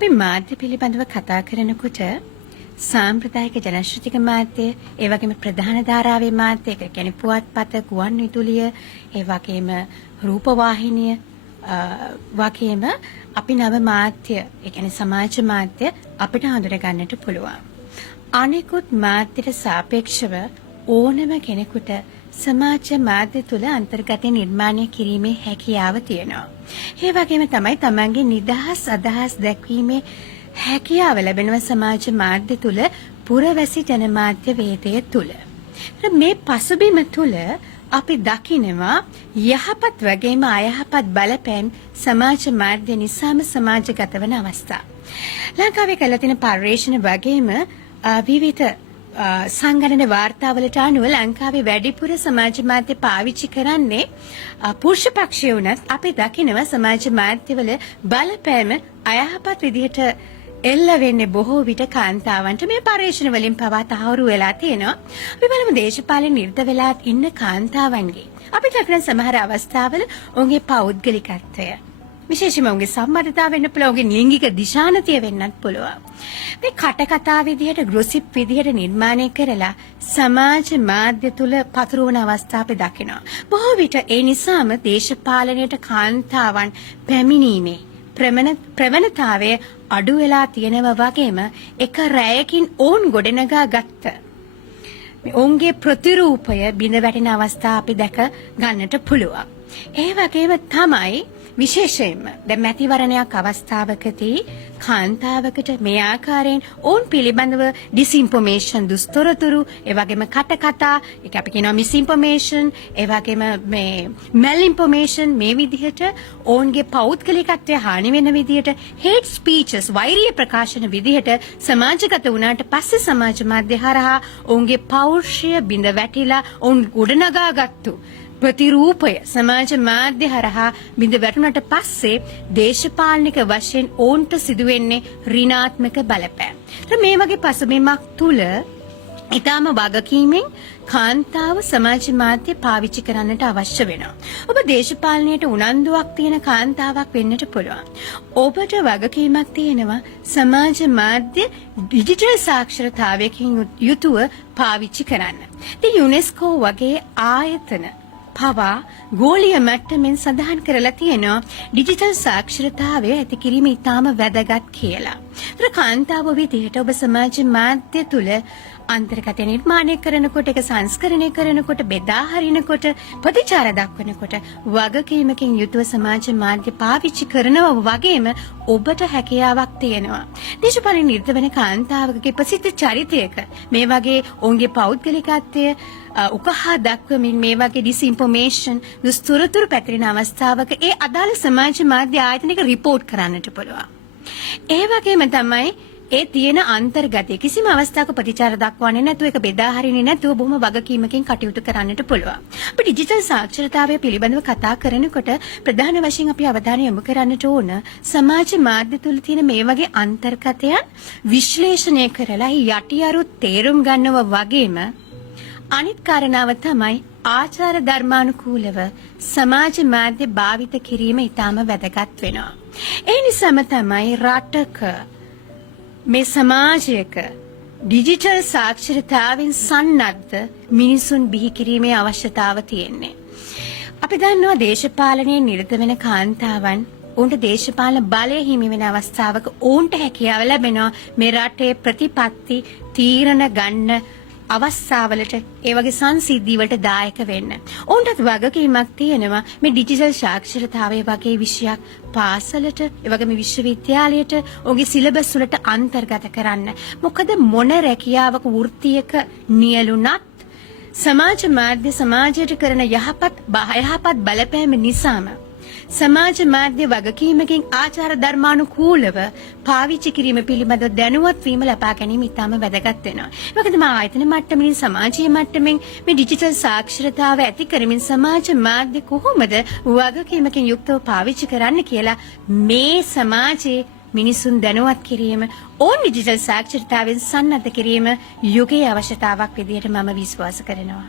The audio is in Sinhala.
අපි මාධ්‍ය පිළිබඳව කතා කරනකොට සාම්ප්‍රදායික ජනශ්‍රුතික මාධ්‍ය, ඒ වගේම ප්‍රධාන ධාරාවේ මාධ්‍ය, ඒ කියන්නේ පුවත්පත, ගුවන් විදුලිය, ඒ වගේම රූපවාහිනිය, වගේම අපි නව මාධ්‍ය, ඒ කියන්නේ සමාජ මාධ්‍ය අපිට හඳුනා ගන්නට පුළුවන්. අනිකුත් මාධ්‍යට සාපේක්ෂව ඕනම කෙනෙකුට සමාජ මාධ්‍ය තුල අන්තර්ගත නිර්මාණය කිරීමේ හැකියාව තියෙනවා. ඒ වගේම තමයි තමන්ගේ නිදහස් අදහස් දැක්වීමේ හැකියාව ලැබෙනවා සමාජ මාධ්‍ය තුල පුරවැසි ජනමාධ්‍ය වේදය තුල. මේ පසුබිම තුල අපි දකිනවා යහපත් වගේම අයහපත් බලපෑම් සමාජ මාධ්‍ය නිසාම සමාජගත වන අවස්ථා. ලංකාවේ කළ තියෙන පර්යේෂණ වගේම විවිධ සංගණන වාර්තාවලට අනුව ලංකාවේ වැඩිපුර සමාජ මාධ්‍ය පාවිච්චි කරන්නේ පුරුෂ පක්ෂය වුණත් අපි දකිනවා සමාජ මාධ්‍යවල බලපෑම අයහපත් විදිහට එල්ල වෙන්නේ බොහෝ විට කාන්තාවන්ට. මේ පර්යේෂණ වලින් පවා තහවුරු වෙලා තියෙනවා. අපි බලමු දේශපාලන නිරත වෙලා ඉන්න කාන්තාවන්ගේ අපිට ලැබෙන සමහර අවස්ථාවල ඔවුන්ගේ පෞද්ගලිකත්වය, විශේෂයෙන්ම ඔවුන්ගේ සම්බන්ධතාව වෙන්න පුළුවන්, ඔවුන්ගේ ලිංගික දිශානතිය වෙන්නත් පුළුවන්. මේ කටකතා විදිහට ගොසිප් විදිහට නිර්මාණය කරලා සමාජ මාධ්‍ය තුල පතුරවන අවස්ථා අපි දකිනවා. බොහෝ විට ඒ නිසාම දේශපාලනයට කාන්තාවන් පැමිණීමේ ප්‍රවණතාවය අඩු වෙලා තියෙනවා. වගේම එක රැයකින් ඔවුන් ගොඩනගා ගත්ත ඔවුන්ගේ ප්‍රතිරූපය බිඳ වැටෙන අවස්ථා අපි දැක ගන්නට පුළුවන්. ඒ වගේම තමයි විශේෂයෙන්ම දැන් මැතිවරණයක් අවස්ථාවකදී කාන්තාවකට මේ ආකාරයෙන් ඔවුන් පිළිබඳව ඩිස්ඉන්ෆෝමේෂන්, දුස්තොරතුරු, ඒ වගේම කටකතා, ඒක අපි කියනවා මිස්ඉන්ෆෝමේෂන්, ඒ වගේම මේ මැල් ඉන්ෆෝමේෂන්, මේ විදිහට ඔවුන්ගේ පෞද්ගලිකත්වය හානි වෙන විදිහට හේට් ස්පීචස්, වෛරීය ප්‍රකාශන විදිහට සමාජගත වුණාට පස්සේ සමාජ මාධ්‍ය හරහා ඔවුන්ගේ පෞරුෂය බිඳ වැටිලා ඔවුන් ගොඩනගාගත්තු ප්‍රතිරූපය සමාජ මාධ්‍ය හරහා බිඳ වැටුණට පස්සේ දේශපාලනික වශයෙන් ඕන්ට සිදුවෙන්නේ ඍණාත්මක බලපෑම්. මේ වගේ පසුබිමක් තුල ඊටම වගකීමෙන් කාන්තාව සමාජ මාධ්‍ය පාවිච්චි කරන්නට අවශ්‍ය වෙනවා. ඔබ දේශපාලනයට උනන්දුවක් තියෙන කාන්තාවක් වෙන්නට පුළුවන්. ඔබට වගකීමක් තියෙනවා සමාජ මාධ්‍ය ඩිජිටල් සාක්ෂරතාවයකින් යුතුව පාවිච්චි කරන්න. ඉතින් යුනෙස්කෝ වගේ ආයතන පවා ගෝලීය මට්ටමින් සඳහන් කරලා තියෙනවා ඩිජිටල් සාක්ෂරතාවය ඇති කිරීම ඉතාම වැදගත් කියලා. ඒතර කාන්තාව විදිහට ඔබ සමාජ මාධ්‍ය තුල අන්තර්ගත නිර්මාණය කරනකොට, ඒක සංස්කරණය කරනකොට, බෙදා හරිනකොට, ප්‍රතිචාර දක්වනකොට වගකීමකින් යුතුව සමාජ මාධ්‍ය පාවිච්චි කරනවා. වගේම ඔබට හැකියාවක් තියෙනවා දේශපාලන නිරත වෙන කාන්තාවකගේ ප්‍රසිද්ධ චරිතයක මේ වගේ ඔවුන්ගේ පෞද්ගලිකත්වය උකහා දක්වමින් මේ වගේ ඩිස්ඉන්ෆෝමේෂන්, දුස්තොරතුරු පැතිරෙන අවස්ථාවක ඒ අදාළ සමාජ මාධ්‍ය ආයතනයක රිපෝට් කරන්නට පුළුවන්. ඒ වගේම තමයි ඒ තියෙන අන්තර්ගතය කිසිම අවස්ථාවක ප්‍රතිචාර දක්වන්නේ නැතුව, ඒක බෙදා හරින්නේ නැතුව බොහොම වගකීමකින් කටයුතු කරන්නට පුළුවන්. අපි ඩිජිටල් සාක්ෂරතාවය පිළිබඳව කතා කරනකොට ප්‍රධාන වශයෙන් අපි අවධානය යොමු කරන්නට ඕන සමාජ මාධ්‍ය තුල තියෙන මේ වගේ අන්තර්ගතයන් විශ්ලේෂණය කරලා යටිඅරු තේරුම් ගන්නව. වගේම අනිත් කාරණාව තමයි ආචාර ධර්මානුකූලව සමාජ මාධ්‍ය භාවිත කිරීම ඉතාම වැදගත් වෙනවා. ඒ නිසාම තමයි රටක මේ සමාජයක ඩිජිටල් සාක්ෂරතාවෙන් සන්නද්ධ මිනිසුන් බිහි කිරීමේ අවශ්‍යතාව තියෙන්නේ. අපි දන්නවා දේශපාලනයේ නිරත වෙන කාන්තාවන් ඔවුන්ට දේශපාලන බලය හිමි වෙන අවස්ථාවක ඔවුන්ට හැකියාව ලැබෙනවා මේ රටේ ප්‍රතිපත්ති තීරණ ගන්න අවස්ථාවලට, ඒ වගේ සංසිද්ධි වලට දායක වෙන්න. ඔවුන්ටත් වගකීමක් තියෙනවා මේ ඩිජිටල් සාක්ෂරතාවය වගේ විෂයක් පාසලට, ඒ වගේම විශ්වවිද්‍යාලයට ඔහුගේ සිලබස් වලට අන්තර්ගත කරන්න. මොකද මොන රැකියාවක වෘත්තියක නියලුණත් සමාජ මාධ්‍ය සමාජයට කරන යහපත් බලපෑම නිසාම සමාජ මාධ්‍ය වගකීමකින් ආචාර ධර්මානුකූලව පාවිච්චි කිරීම පිළිබඳව දැනුවත් වීම ලබා ගැනීම ඉතාම වැදගත් වෙනවා. මොකද මා ආයතන මට්ටමින්, සමාජීය මට්ටමින් මේ ඩිජිටල් සාක්ෂරතාව ඇති කරමින් සමාජ මාධ්‍ය කොහොමද වගකීමකින් යුක්තව පාවිච්චි කරන්න කියලා මේ සමාජයේ මිනිසුන් දැනුවත් කිරීම, ඕන් ඩිජිටල් සාක්ෂරතාවෙන් සන්නද්ධ කිරීම යුගයේ අවශ්‍යතාවක් විදිහට මම විශ්වාස කරනවා.